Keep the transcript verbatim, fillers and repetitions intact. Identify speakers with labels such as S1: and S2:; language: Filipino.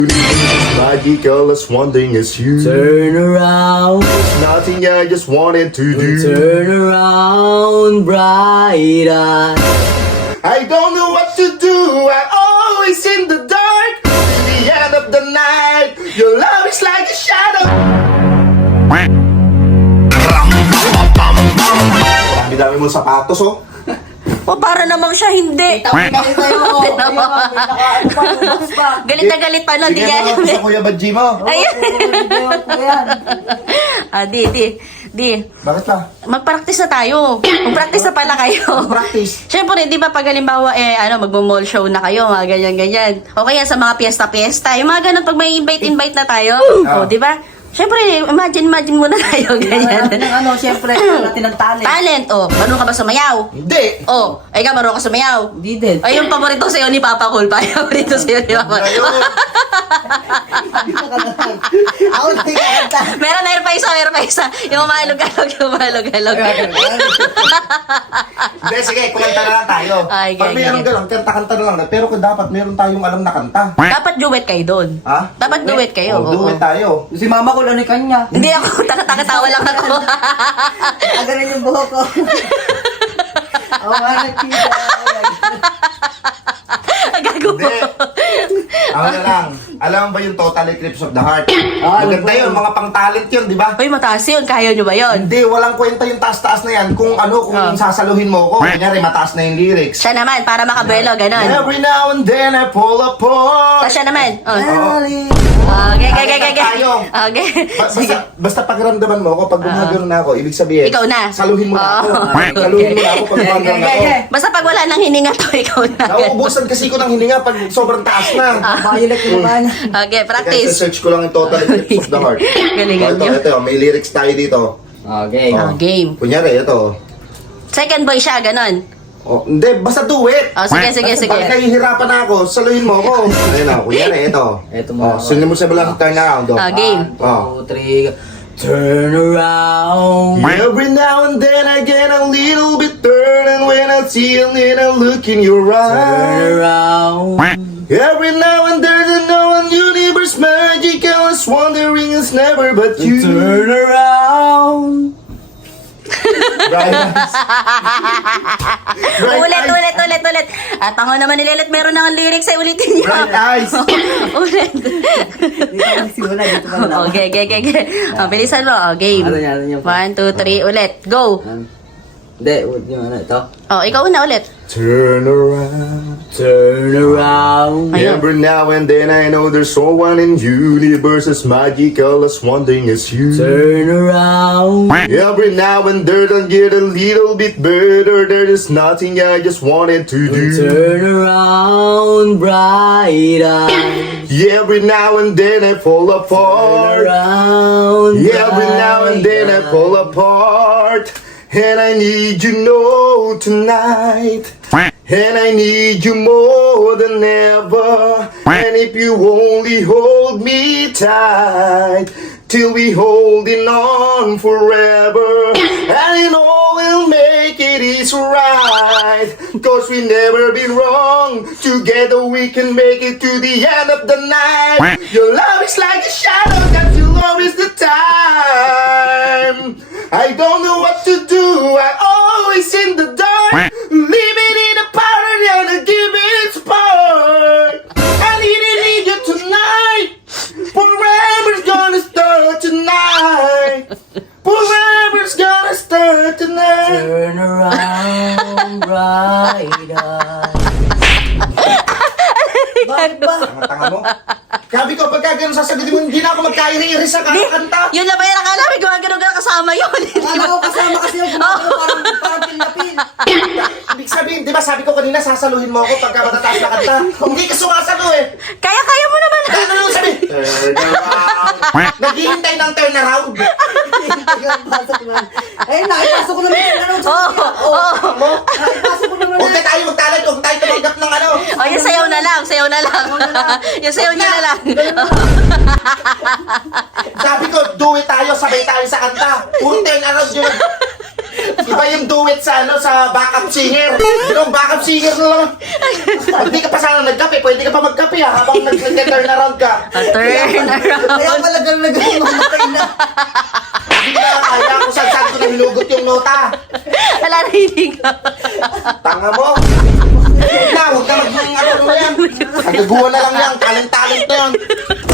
S1: Magical as one thing is you.
S2: Turn around,
S1: Nothing I just wanted to do.
S2: turn around, bright eyes.
S1: I don't know what to do. I'm always in the dark. In the end of the night, your love is like a shadow. Dami-dami mo sapatos, oh.
S3: O, para namang siya hindi.
S2: Galit tayo mo.
S3: Galit na galit pa nun.
S1: Sige
S3: Di yan.
S1: mo, sa Kuya Badji mo.
S3: Ayun. Ah, di, di. Di.
S1: Bakit ba?
S3: Mag-practice na tayo. Mag-practice na pala kayo.
S1: Practice.
S3: Siyempre, di ba pag halimbawa, eh, ano, magmo-mall show na kayo, mga ganyan-ganyan. O kaya sa mga piyesta-piyesta, yung mga ganun, pag may invite-invite na tayo, o, di ba? Siyempre, imagine-imagine muna tayo, ganyan.
S2: Ano, siyempre, natin ang talent.
S3: Talent, o, marunong ka ba sumayaw?
S1: Hindi.
S3: O, ay ka, marunong ka sumayaw?
S2: Hindi din.
S3: Ay, yung paborito sa'yo ni Papa Cool pa. Yung paborito sa'yo ni Papa Cool.
S1: Ayun.
S2: Ako na kakanta.
S3: Meron, meron pa isa, meron pa isa. Yung umahalog-halog, yung umahalog-halog.
S1: Hindi, sige, kumanta na lang tayo.
S3: Ay,
S1: Pag
S3: ganyan.
S1: mayroon ganun, kanta-kanta na lang. Pero kung dapat meron tayong alam na kanta.
S3: Dapat duet kayo doon.
S1: Ha?
S3: Dapat duet kayo.
S1: Oh,
S3: oo.
S1: duet tayo.
S2: Si mama ko, ano kanya?
S3: Hindi ako, takatawa lang ako.
S2: Agarin yung buhok ko. Ako nga nagkita.
S3: Gago mo.
S1: Hindi. Ako na lang. Alam mo ba yung Total Eclipse of the Heart?
S2: Ah, alam
S1: Maganda
S2: ko.
S1: yun, mga pang-talent yun, di ba?
S3: Uy, mataas yun. Kaya nyo ba yun?
S1: Hindi, walang kwenta yung taas-taas na yan. Kung ano, kung
S3: Oh.
S1: sasaluhin mo ko, kanyari mataas na yung lyrics.
S3: Siya naman, para makabuelo, ganon.
S1: Every now and then I pull apart.
S3: Tapos siya naman. Oh.
S2: Darling.
S3: Okay, okay, okay, okay.
S1: Tayo.
S3: Okay.
S1: Ba-
S3: Sige.
S1: Basta, basta pagramdaman mo ako, pag gumagano na ako, ibig sabihin,
S3: Ikaw na.
S1: saluhin mo na ako.
S3: Oh.
S1: Saluhin mo na ako pag
S2: Okay,
S1: gumagano
S2: okay,
S1: ako.
S2: okay.
S3: Basta pag wala nang hininga to, ikaw na.
S1: Nauubusan kasi ko ng hininga pag sobrang taas na.
S2: Violet ko naman.
S3: Okay,
S1: Kaya
S3: practice.
S1: search ko lang yung Total Eclipse of the Heart.
S3: Galingan
S1: ito,
S3: nyo.
S1: ito, may lyrics tayo dito.
S2: Okay.
S3: Ah, game.
S1: Kunyari, ito.
S3: Second boy siya, ganon.
S1: Oh, hindi, basta duet.
S3: Oh, sige, sige,
S1: Basta
S3: sige.
S1: Pag nahihirapan na ako, saluhin mo ako. Ayun o, kunyari, ito.
S2: Ito
S1: Oh,
S2: mo.
S1: sunod mo sa balang turn around. Oh.
S3: Ah, game.
S2: One, two, three. Turn around.
S1: Every now and then I get a little bit burned, and when I see a little look in your
S2: Turn
S1: eyes.
S2: around.
S1: Every now and then I know a universe magic. I was wondering it's never but you.
S2: Turn around.
S1: Bright eyes. Bright
S3: Ulit,
S1: eyes.
S3: ulit, ulit, ulit. At ako naman nilelit, meron nang lyrics ay ulitin niyo.
S1: Bright eyes.
S3: Ulit.
S2: Dito ka nagsimula, dito ka na.
S3: Okay, okay, okay, okay. Oh, bilisan mo. Oh, game.
S2: Ano niya, ano niya pa?
S3: One, two, three, ulit. Go.
S2: Hindi, huwag niyo ano ito.
S3: Oh, ikaw na ulit.
S1: Turn around.
S2: Turn around.
S3: Ayun.
S1: Every now and then I know there's someone in universe as magical as one thing is you.
S2: Turn around.
S1: Every now and then I get a little bit better. There is nothing I just wanted to do.
S2: Turn around, bright eyes.
S1: Every now and then I fall
S2: Turn
S1: apart.
S2: around.
S1: Every now and then I fall apart. And I need you know tonight. And I need you more than ever. And if you only hold me tight, till we holding on forever. And it all will make it is right. Cause we never been wrong. Together we can make it to the end of the night. Your love is like a shadow that you'll always the time. I don't know what to do. I'm always in the dark. Living in a powder and a giving spark. I need to need you tonight. Forever's gonna start tonight. Forever's gonna start tonight.
S2: Turn around, bright eyes. Bakit ba?
S1: Tanga mo. Sabi ko, pagka ganun sasagutin mo, hindi na ako magkairi-iri sa kakanta.
S3: Yun na ba yung akala? May gumagano ka kasama yun.
S2: Akala ko kasama kasi yung gumagano parang, parang pinapin.
S1: Ibig sabihin, di ba sabi ko kanina, sasaluhin mo ako pagka matataas na kanta. Hindi ka sumasalo eh.
S3: Kaya, kaya mo naman.
S1: Ano yung sabi? Turn around. Naghihintay ng turn around.
S2: Ayun, nakipasok ko naman yung ano.
S3: Oo, oo.
S1: Mo?
S2: Nakipasok ko naman.
S1: Huwag na tayo magtalent, huwag tayo tumanggap ng ano.
S3: Oh, yung sayaw na lang, sayaw na lang. Yung sayaw niya na lang.
S1: Sabi ko, do it tayo, sabay tayo sa kanta. Puro turn around yun. Iba yung duet sa ano sa backup singer. Yung backup singer na lang. Hindi ka pa sana nagkape, pwede ka pa magkape ha, habang nag-turn around ka.
S3: A turn
S2: Kaya
S3: around.
S2: pala gano'n mamatay na.
S1: Hindi na kaya kung saan saan ko na hinugot yung nota.
S3: Wala na hindi ka.
S1: Tanga mo. Huwag na, huwag na mag- ano mo yan. Nagaguha na lang yan, talent-talent na yan.